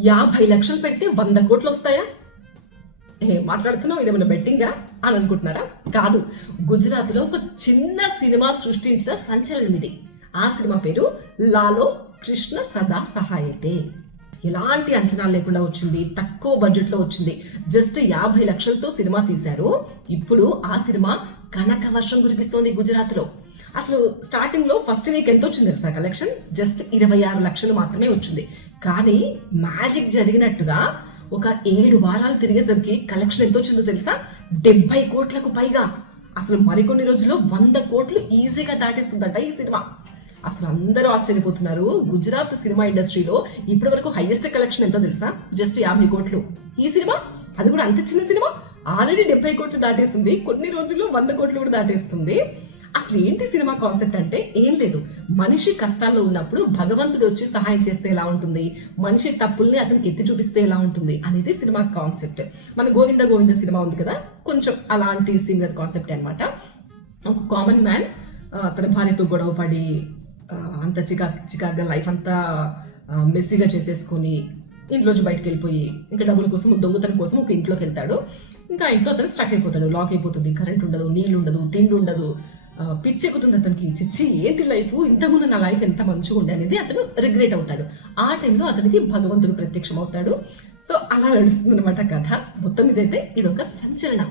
యాభై లక్షలు పెడితే వంద కోట్లు వస్తాయా? ఏ మాట్లాడుతున్నావు? ఇదేమైనా బెట్టింగా? అని అనుకుంటున్నారా? కాదు. గుజరాత్లో ఒక చిన్న సినిమా సృష్టించిన సంచలనం ఇది. ఆ సినిమా పేరు లాలో కృష్ణ సదా సహాయతే. ఎలాంటి అంచనాలు లేకుండా వచ్చింది తక్కువ బడ్జెట్లో వచ్చింది. జస్ట్ యాభై లక్షలతో సినిమా తీశారు. ఇప్పుడు ఆ సినిమా కనక వర్షం కురిపిస్తోంది గుజరాత్లో. అసలు స్టార్టింగ్లో ఫస్ట్ వీక్ ఎంత వచ్చింది తెలుసా కలెక్షన్? జస్ట్ ఇరవై ఆరు లక్షలు మాత్రమే వచ్చింది. కానీ మ్యాజిక్ జరిగినట్టుగా ఒక ఏడు వారాలు తిరిగేసరికి కలెక్షన్ ఎంత వచ్చిందో తెలుసా? డెబ్బై కోట్లకు పైగా. అసలు మరికొన్ని రోజుల్లో వంద కోట్లు ఈజీగా దాటేస్తుందంట ఈ సినిమా. అసలు అందరూ ఆశ్చర్యపోతున్నారు. గుజరాత్ సినిమా ఇండస్ట్రీలో ఇప్పటి వరకు హైయెస్ట్ కలెక్షన్ ఎంతో తెలుసా? జస్ట్ యాభై కోట్లు. ఈ సినిమా? అది కూడా అంత చిన్న సినిమా? ఆల్రెడీ డెబ్బై కోట్లు దాటేస్తుంది కొన్ని రోజుల్లో వంద కోట్లు కూడా దాటేస్తుంది. అసలు ఏంటి సినిమా కాన్సెప్ట్ అంటే ఏం లేదు. మనిషి కష్టాల్లో ఉన్నప్పుడు భగవంతుడు వచ్చి సహాయం చేస్తే ఎలా ఉంటుంది? మనిషి తప్పుల్ని అతనికి ఎత్తి చూపిస్తే ఎలా ఉంటుంది? అనేది సినిమా కాన్సెప్ట్. మన గోవింద గోవింద సినిమా ఉంది కదా? కొంచెం అలాంటి సిమిలర్ కాన్సెప్ట్ అనమాట ఒక కామన్ మ్యాన్ తన భార్యతో గొడవ పడి అంత చికా చికాగ్గా లైఫ్ అంతా మెస్సీగా చేసేసుకొని ఇంట్లోంచి బయటకు వెళ్ళిపోయి ఇంకా డబ్బుల కోసం దొంగతనం కోసం ఒక ఇంట్లోకి వెళ్తాడు. ఇంకా ఇంట్లో అతను స్టక్ అయిపోతాడు. లాక్ అయిపోతుంది. కరెంట్ ఉండదు నీళ్ళు ఉండదు తిండి ఉండదు. పిచ్చెక్కుతుంది అతనికి. చిచ్చి ఏంటి లైఫ్ ఇంతకుముందు నా లైఫ్ ఎంత మంచిగా ఉండే అనేది అతను రిగ్రెట్ అవుతాడు. ఆ టైంలో అతనికి భగవంతుడు ప్రత్యక్షం అవుతాడు సో అలా నడుస్తుంది అనమాట కథ. మొత్తం ఇదైతే ఇది ఒక సంచలనం.